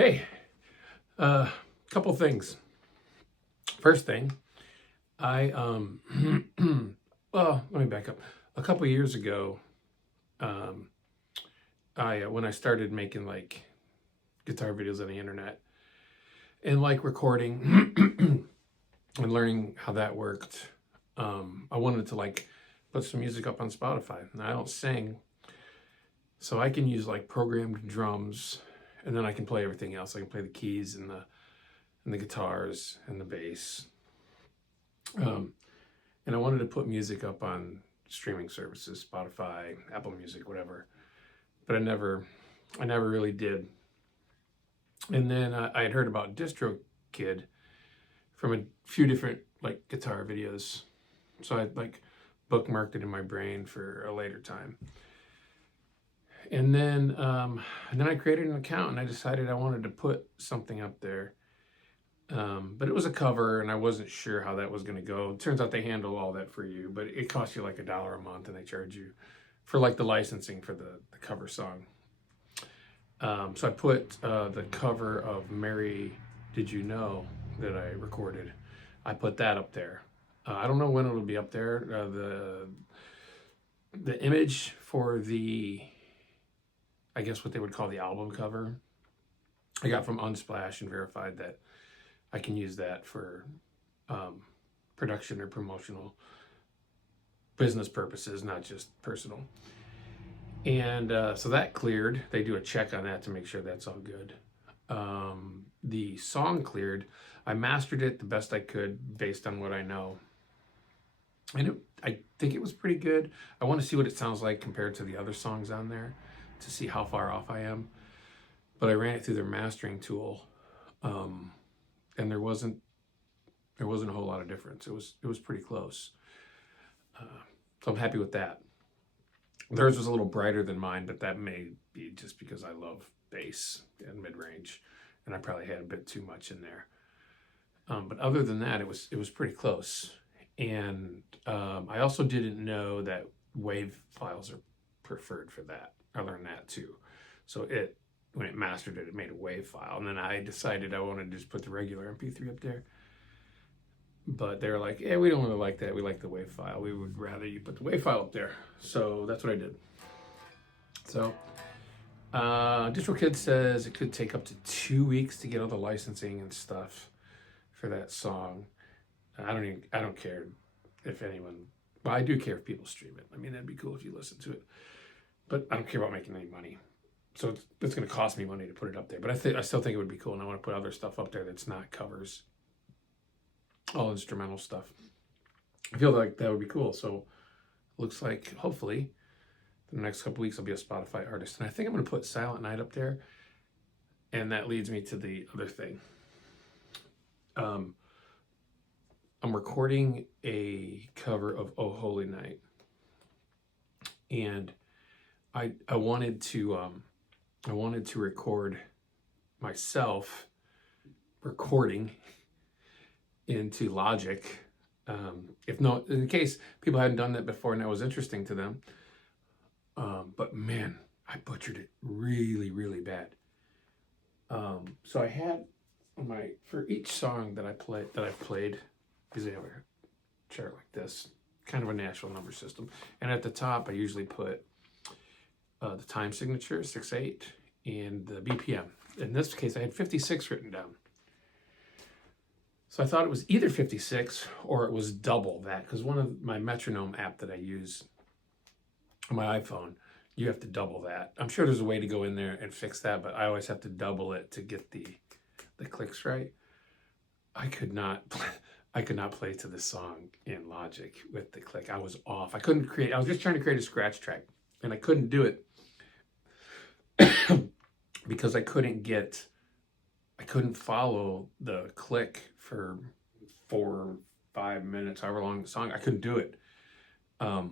Hey, couple things. First thing, I well, let me back up. A couple years ago, um, I when I started making like guitar videos on the internet and like recording and learning how that worked, I wanted to like put some music up on Spotify. And I don't sing, so I can use like programmed drums, and then I can play everything else. I can play the keys and the guitars and the bass. Um, and I wanted to put music up on streaming services, Spotify, Apple Music, whatever. But I never really did. And then I had heard about DistroKid from a few different like guitar videos, so I like bookmarked it in my brain for a later time. And then I created an account and I decided I wanted to put something up there. But it was a cover, and I wasn't sure how that was going to go. It turns out they handle all that for you, but it costs you like $1 a month, and they charge you for like the licensing for the cover song. So I put the cover of Mary Did You Know that I recorded. I put that up there. I don't know when it'll be up there. The image for I guess what they would call the album cover, I got from Unsplash and verified that I can use that for production or promotional business purposes, not just personal. And so that cleared. They do a check on that to make sure that's all good. The song cleared. I mastered it the best I could based on what I know. And I think it was pretty good. I want to see what it sounds like compared to the other songs on there to see how far off I am. But I ran it through their mastering tool. And there wasn't a whole lot of difference. It was pretty close. So I'm happy with that. Theirs was a little brighter than mine, but that may be just because I love bass and mid-range, and I probably had a bit too much in there. But other than that, it was pretty close. And I also didn't know that WAV files are preferred for that. I learned that too. So when it mastered it, it made a WAV file. And then I decided I wanted to just put the regular MP3 up there. But they're like, yeah, we don't really like that. We like the WAV file. We would rather you put the WAV file up there. So that's what I did. So DistroKid says it could take up to 2 weeks to get all the licensing and stuff for that song. I don't care if anyone, well, I do care if people stream it. I mean, that'd be cool if you listen to it. But I don't care about making any money. So it's going to cost me money to put it up there. But I still think it would be cool, and I want to put other stuff up there that's not covers, all instrumental stuff. I feel like that would be cool. So looks like hopefully in the next couple weeks I'll be a Spotify artist. And I think I'm going to put Silent Night up there. And that leads me to the other thing. I'm recording a cover of Oh Holy Night. And I wanted to record myself recording into Logic. In case people hadn't done that before and that was interesting to them. But man, I butchered it really, really bad. So I had for each song that I've played, because they have a chart like this, kind of a natural number system. And at the top, I usually put the time signature, 6/8, and the BPM. In this case, I had 56 written down. So I thought it was either 56 or it was double that, because one of my metronome app that I use on my iPhone, you have to double that. I'm sure there's a way to go in there and fix that, but I always have to double it to get the clicks right. I could not play to this song in Logic with the click. I was off. I was just trying to create a scratch track, and I couldn't do it because I couldn't follow the click for 4 or 5 minutes, however long the song. I couldn't do it. I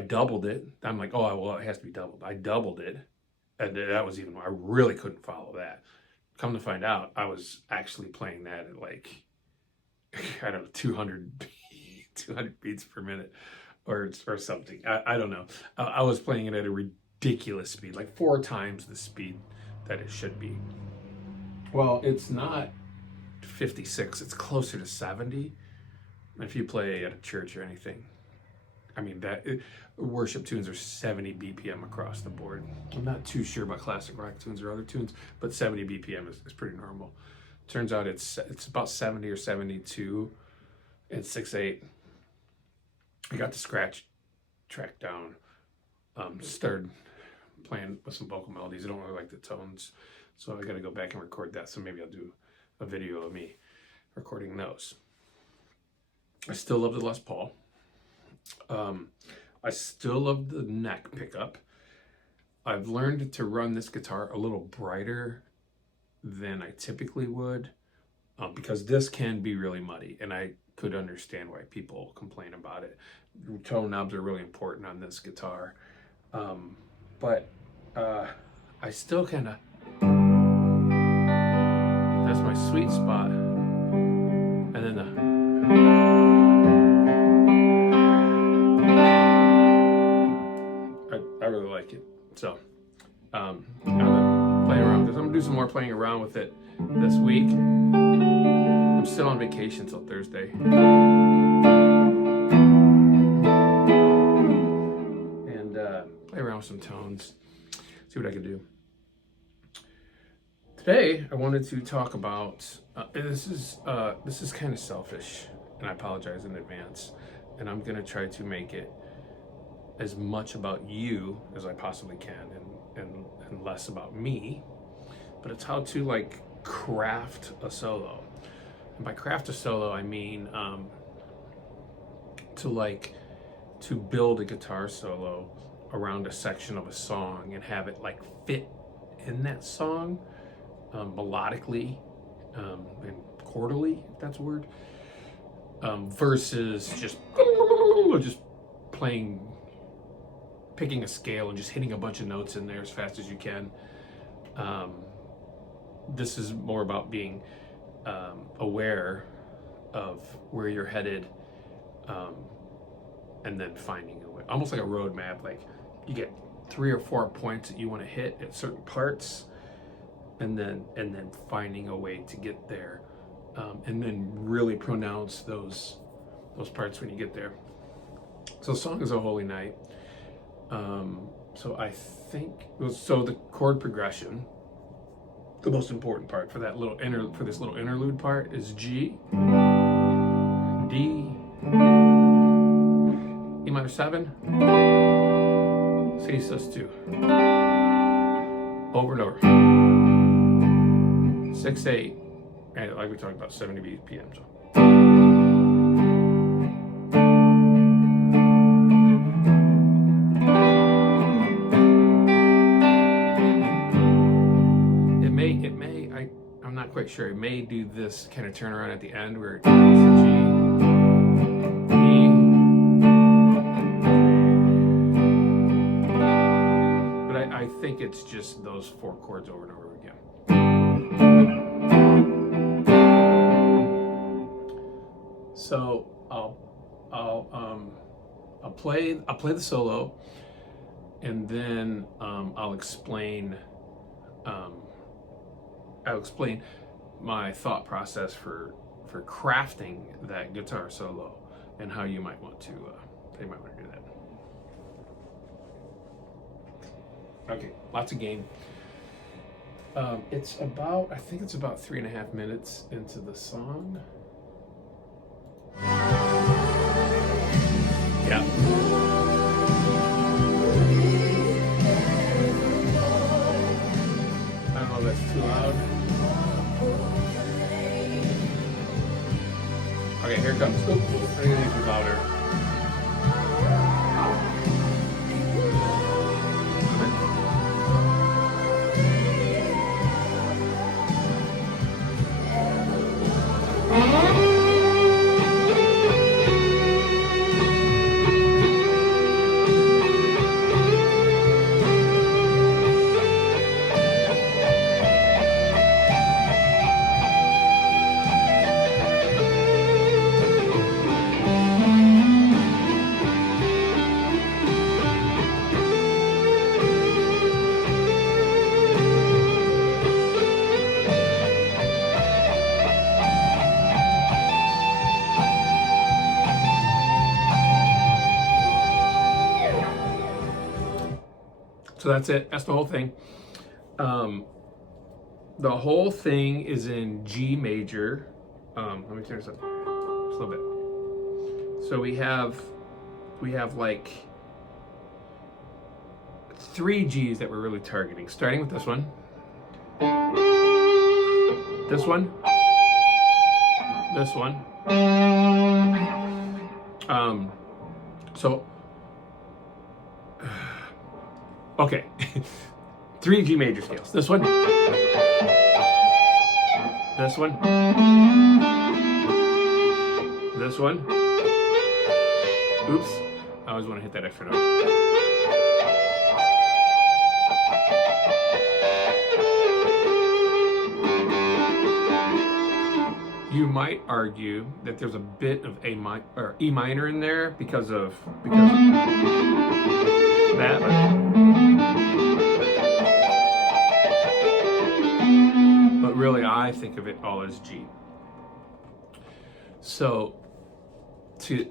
doubled it. I'm like, oh, well, it has to be doubled. I doubled it, and that was even, I really couldn't follow that. Come to find out, I was actually playing that at like, I don't know, 200 beats per minute or something. I don't know. I was playing it at a ridiculous speed, like 4 times the speed that it should be. Well, it's not 56, it's closer to 70. If you play at a church or anything, I mean, worship tunes are 70 BPM across the board. I'm not too sure about classic rock tunes or other tunes, but 70 BPM is pretty normal. Turns out it's about 70 or 72 and 6/8. I got the scratch track down, started playing with some vocal melodies. I don't really like the tones, so I got to go back and record that. So maybe I'll do a video of me recording those. I still love the Les Paul. I still love the neck pickup. I've learned to run this guitar a little brighter than I typically would, because this can be really muddy, and I could understand why people complain about it. Tone knobs are really important on this guitar, but I still kind of, that's my sweet spot, and then I really like it. So I'm gonna play around with this. I'm gonna do some more playing around with it this week. I'm still on vacation till Thursday. And play around with some tones, see what I can do. Today, I wanted to talk about, this is kind of selfish, and I apologize in advance. And I'm gonna try to make it as much about you as I possibly can, and less about me. But it's how to like craft a solo. And by craft a solo, I mean to build a guitar solo around a section of a song and have it like fit in that song, melodically and chordally, if that's a word, versus just picking a scale and just hitting a bunch of notes in there as fast as you can. This is more about being aware of where you're headed, and then finding a way, almost like a roadmap. Like you get 3 or 4 points that you want to hit at certain parts, and then finding a way to get there, and then really pronounce those parts when you get there. So "Song is a Holy Night." So I think, so the chord progression, the most important part for that little this little interlude part is G, D, E minor 7, C sus2, over and over, 6/8, and like we talked about, 70 BPM. So I'm not quite sure. It may do this kind of turnaround at the end where it's a G, E, but I think it's just those 4 chords over and over again. So I'll play the solo, and then I'll explain my thought process for crafting that guitar solo and how you might want to do that. Okay, lots of game. I think it's about 3.5 minutes into the song. Yeah. I don't know if that's too loud. Okay, here it comes. Oop, I think it needs to be louder. So that's it. That's the whole thing. The whole thing is in G major. Let me turn this up just a little bit. So we have like 3 G's that we're really targeting, starting with this one, this one, this one. So okay. 3 G major scales. This one, this one, this one. Oops, I always want to hit that extra note. You might argue that there's a bit of E minor in there because of that. But really, I think of it all as G. So to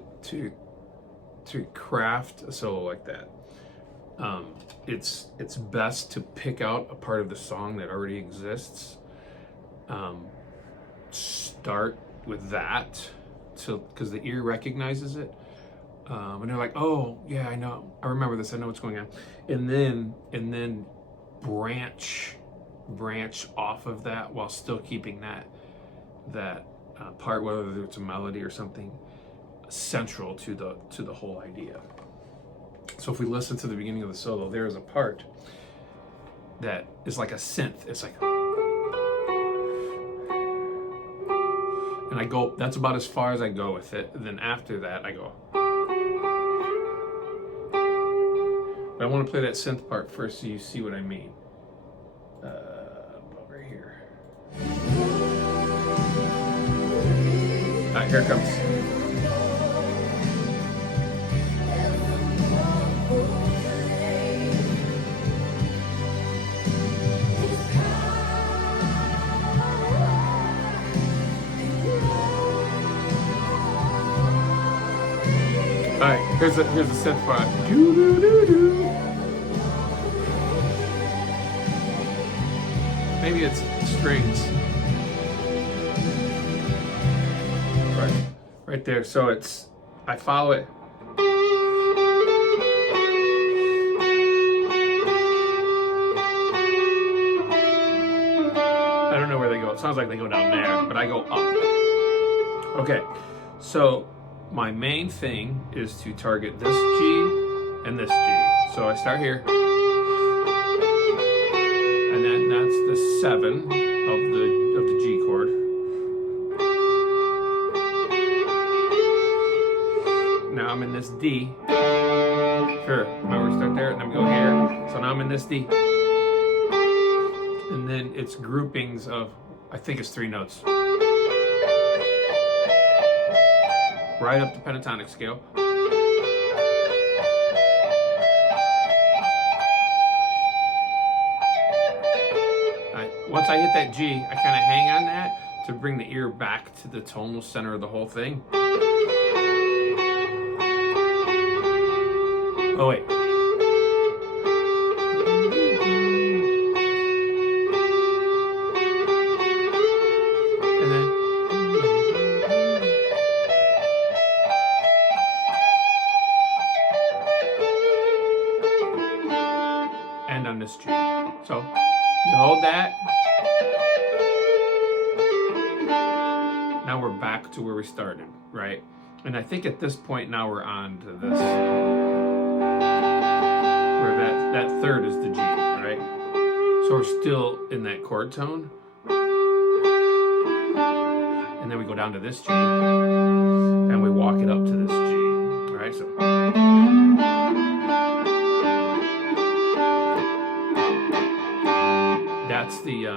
craft a solo like that, it's best to pick out a part of the song that already exists. Start with that, because the ear recognizes it, and they're like, "Oh, yeah, I know, I remember this. I know what's going on," and then branch off of that while still keeping that part, whether it's a melody or something, central to the whole idea. So if we listen to the beginning of the solo, there is a part that is like a synth. It's like, and I go, that's about as far as I go with it. And then after that, I go. But I want to play that synth part first so you see what I mean. Right here. All right, here it comes. All right, here's the synth part. Doo, doo, doo, doo. Maybe it's strings. Right there. So it's, I follow it. I don't know where they go. It sounds like they go down there, but I go up. Okay, so my main thing is to target this G and this G. So I start here, and then that's the 7 of the G chord. Now I'm in this D. Sure, remember we start there and then we go here. So now I'm in this D. And then it's groupings of, I think it's 3 notes. Right up the pentatonic scale. Once I hit that G, I kind of hang on that to bring the ear back to the tonal center of the whole thing. Oh wait. And then and on this G. So you hold that. Now we're back to where we started, right? And I think at this point now we're on to this, where that 3rd is the G, right? So we're still in that chord tone. And then we go down to this G, and we walk it up to this G, right? So that's the,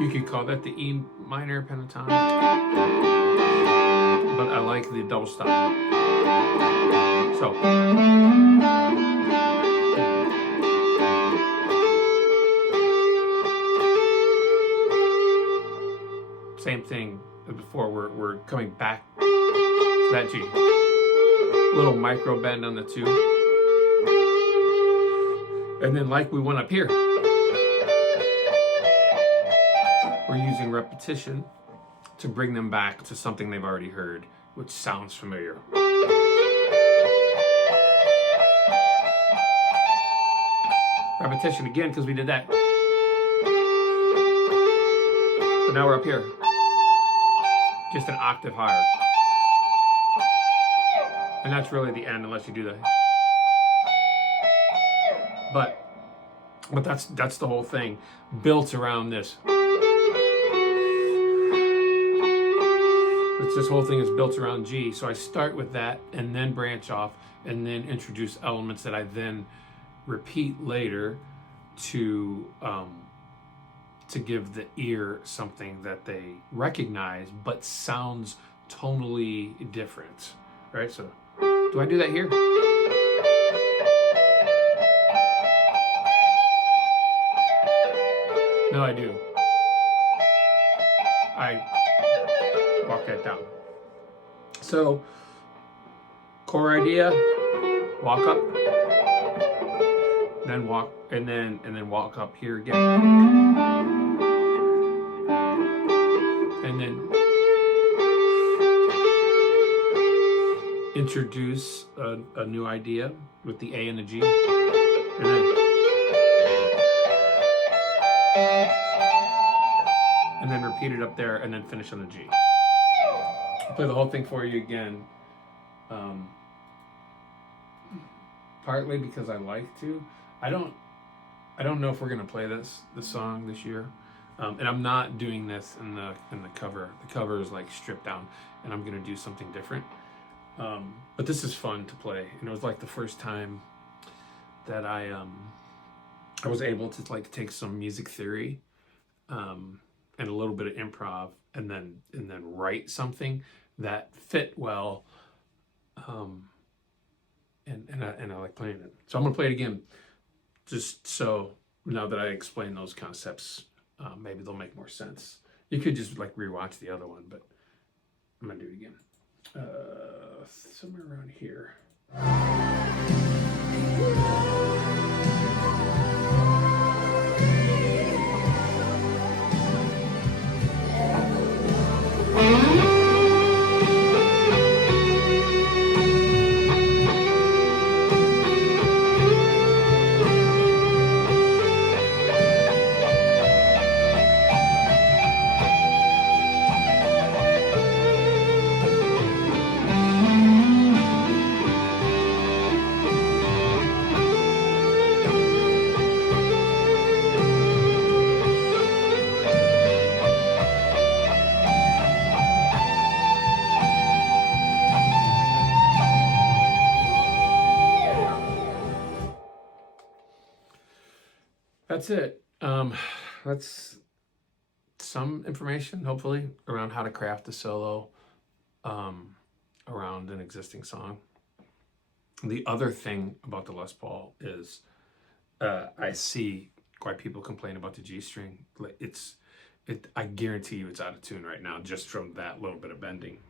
you could call that the E minor pentatonic, but I like the double stop. So, same thing as before, we're coming back to that G. A little micro bend on the 2. And then like we went up here, we're using repetition to bring them back to something they've already heard, which sounds familiar. Repetition again, because we did that. So now we're up here, just an octave higher. And that's really the end, unless you do that. But that's the whole thing, built around this. This whole thing is built around G. So I start with that and then branch off and then introduce elements that I then repeat later to give the ear something that they recognize but sounds tonally different, right? So do I do that here? No, I do. I walk that down. So core idea, walk up, then walk, and then walk up here again, and then introduce a new idea with the A and the G, and then repeat it up there, and then finish on the G. I'll play the whole thing for you again, partly because I like to. I don't know if we're gonna play this song this year, and I'm not doing this in the cover. The cover is like stripped down, and I'm gonna do something different. But this is fun to play, and it was like the first time that I was able to like take some music theory, and a little bit of improv, and then write something that fit well, and I like playing it. So I'm gonna play it again, just so now that I explain those concepts, maybe they'll make more sense. You could just like rewatch the other one, but I'm gonna do it again. Somewhere around here. That's it. That's some information, hopefully, around how to craft a solo around an existing song. The other thing about the Les Paul is I see quite people complain about the G string. I guarantee you it's out of tune right now just from that little bit of bending.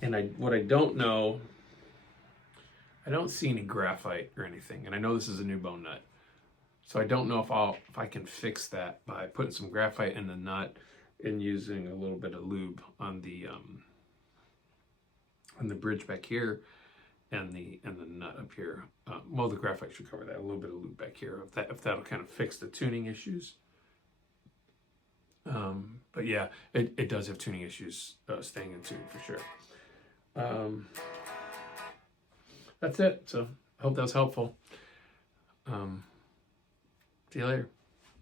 And what I don't know, I don't see any graphite or anything. And I know this is a new bone nut. So I don't know if I can fix that by putting some graphite in the nut and using a little bit of lube on the bridge back here and the nut up here. Well, the graphite should cover that. A little bit of lube back here, if that'll kind of fix the tuning issues. But yeah, it does have tuning issues staying in tune for sure. That's it. So I hope that was helpful. See you later.